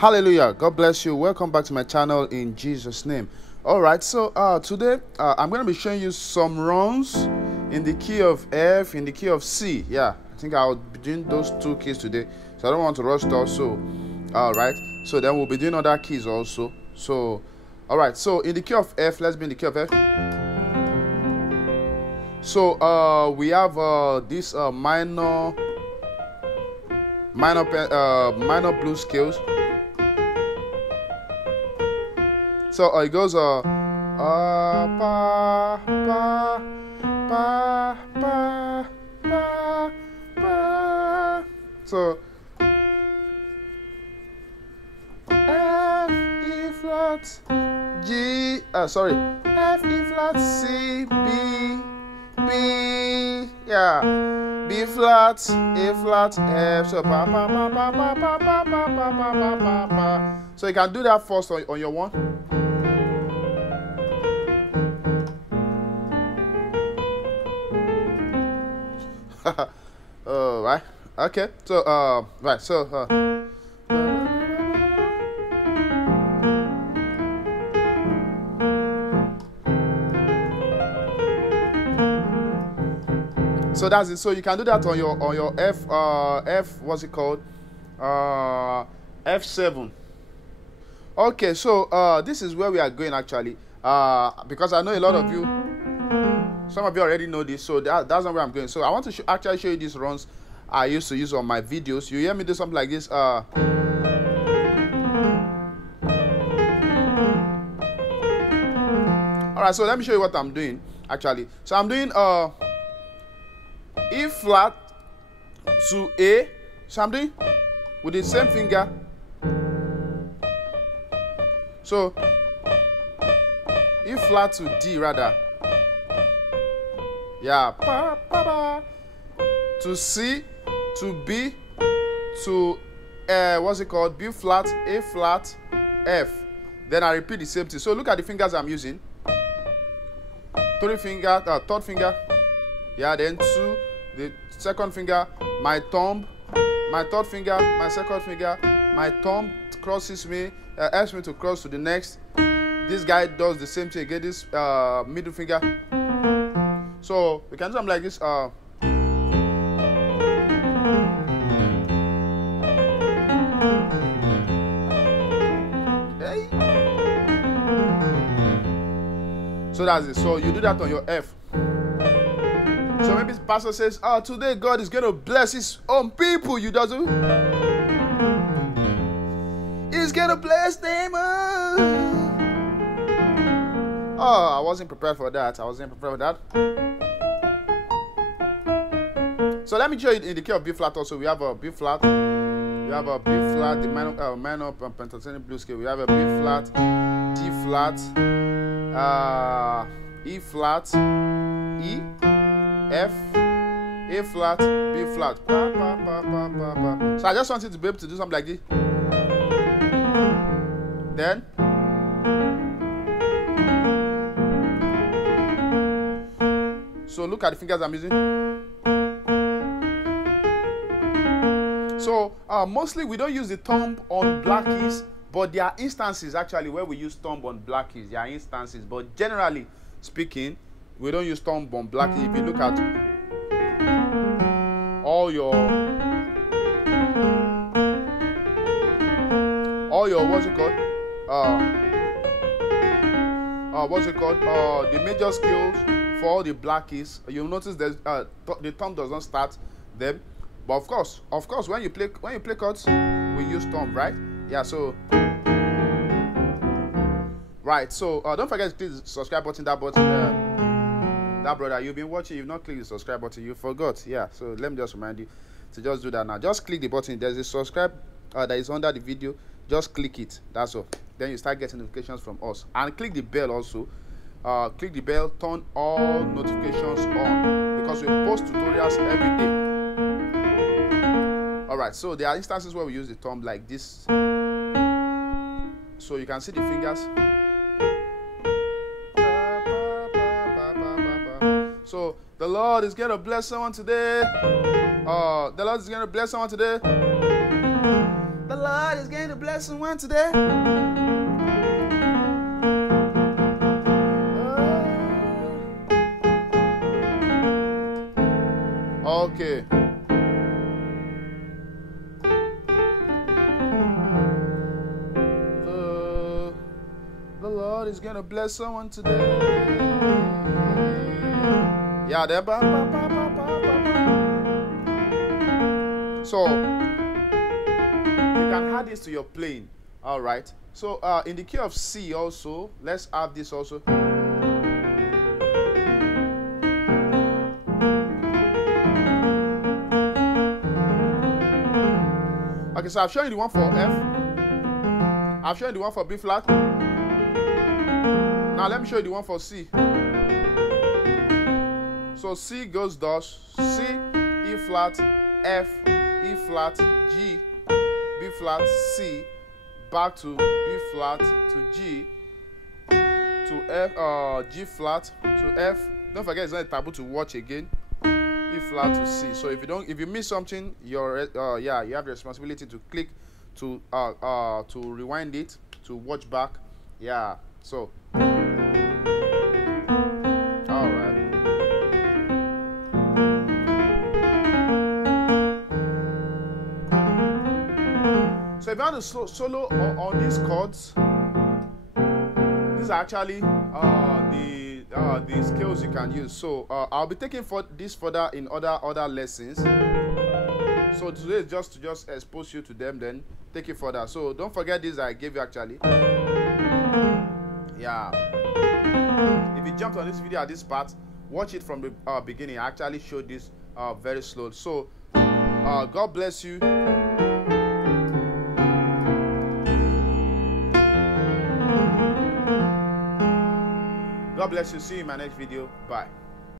Hallelujah. God bless you. Welcome back to my channel in Jesus' name. All right, so today I'm going to be showing you some runs in the key of F, in the key of C. Yeah, I think I'll be doing those two keys today, so I don't want to rush it also. All right, so then we'll be doing other keys also. So all right, so in the key of F, let's be in the key of F. So we have this minor blues scales. So it goes pa pa pa pa pa pa. So F, E flat, G, sorry, F, E flat, C, B, B, yeah, B flat, A flat, F. So pa pa pa pa pa pa pa pa pa pa pa pa. So you can do that first on your one. Right. Okay. So right. So so that's it. So you can do that on your F. What's it called? F7. Okay. So this is where we are going actually. Because I know a lot of you. Some of you already know this, so that's not where I'm going. So I want to actually show you these runs I used to use on my videos. You hear me do something like this. All right, so let me show you what I'm doing actually. So I'm doing E flat to A. So I'm doing with the same finger. So E flat to D rather. Yeah, pa, pa, pa. To C, to B, to what's it called? B flat, A flat, F. Then I repeat the same thing. So look at the fingers I'm using. Third finger. Yeah, then two. The second finger, my thumb, my third finger, my second finger, my thumb crosses me, helps me to cross to the next. This guy does the same thing again. This middle finger. So we can do something like this. Hey. So that's it. So you do that on your F. So maybe the pastor says, "Oh, today God is going to bless His own people." You doesn't. He's going to bless them. Oh, I wasn't prepared for that. So let me show you in the key of B flat also. We have a B flat. We have a B flat, the minor pentatonic blues scale. We have a B flat, D flat, E flat, E, F, A flat, B flat. Pa, pa, pa, pa, pa, pa. So I just want you to be able to do something like this. Then so look at the fingers I'm using. So mostly we don't use the thumb on black keys, but there are instances actually where we use thumb on black keys. There are instances, but generally speaking, we don't use thumb on black keys. If you look at all your what's it called? The major scales for all the black keys, you'll notice there's the thumb does not start them. But of course, when you play chords, we use thumb, right? Yeah. So right. So don't forget to click the subscribe button. That brother you've been watching, you've not clicked the subscribe button. You forgot. Yeah. So let me just remind you to just do that now. Just click the button. There's a subscribe that is under the video. Just click it. That's all. Then you start getting notifications from us. And click the bell also. Click the bell. Turn all notifications on because we post tutorials every day. Alright, so there are instances where we use the thumb like this. So you can see the fingers. So the Lord is going to bless someone today. The Lord is going to bless someone today. The Lord is going to bless someone today. Okay. The Lord is gonna bless someone today. Yeah, there. So you can add this to your playing. All right. So in the key of C also, let's have this also. Okay, so I've shown you the one for F. I've shown you the one for B flat. Now let me show you the one for C. So C goes dash, C, E flat, F, E flat, G, B flat, C, back to B flat to G, to F, G flat to F. Don't forget it's not a taboo to watch again. E flat to C. So if you miss something, you have the responsibility to click to rewind it, to watch back. Yeah. So all right. So if you want to solo on these chords, these are actually the scales you can use. So I'll be taking this further in other lessons. So today is just to expose you to them, then take it further. So don't forget this I gave you actually. Yeah. If you jumped on this video at this part, watch it from the beginning. I actually showed this very slow. So God bless you. God bless you. See you in my next video. Bye.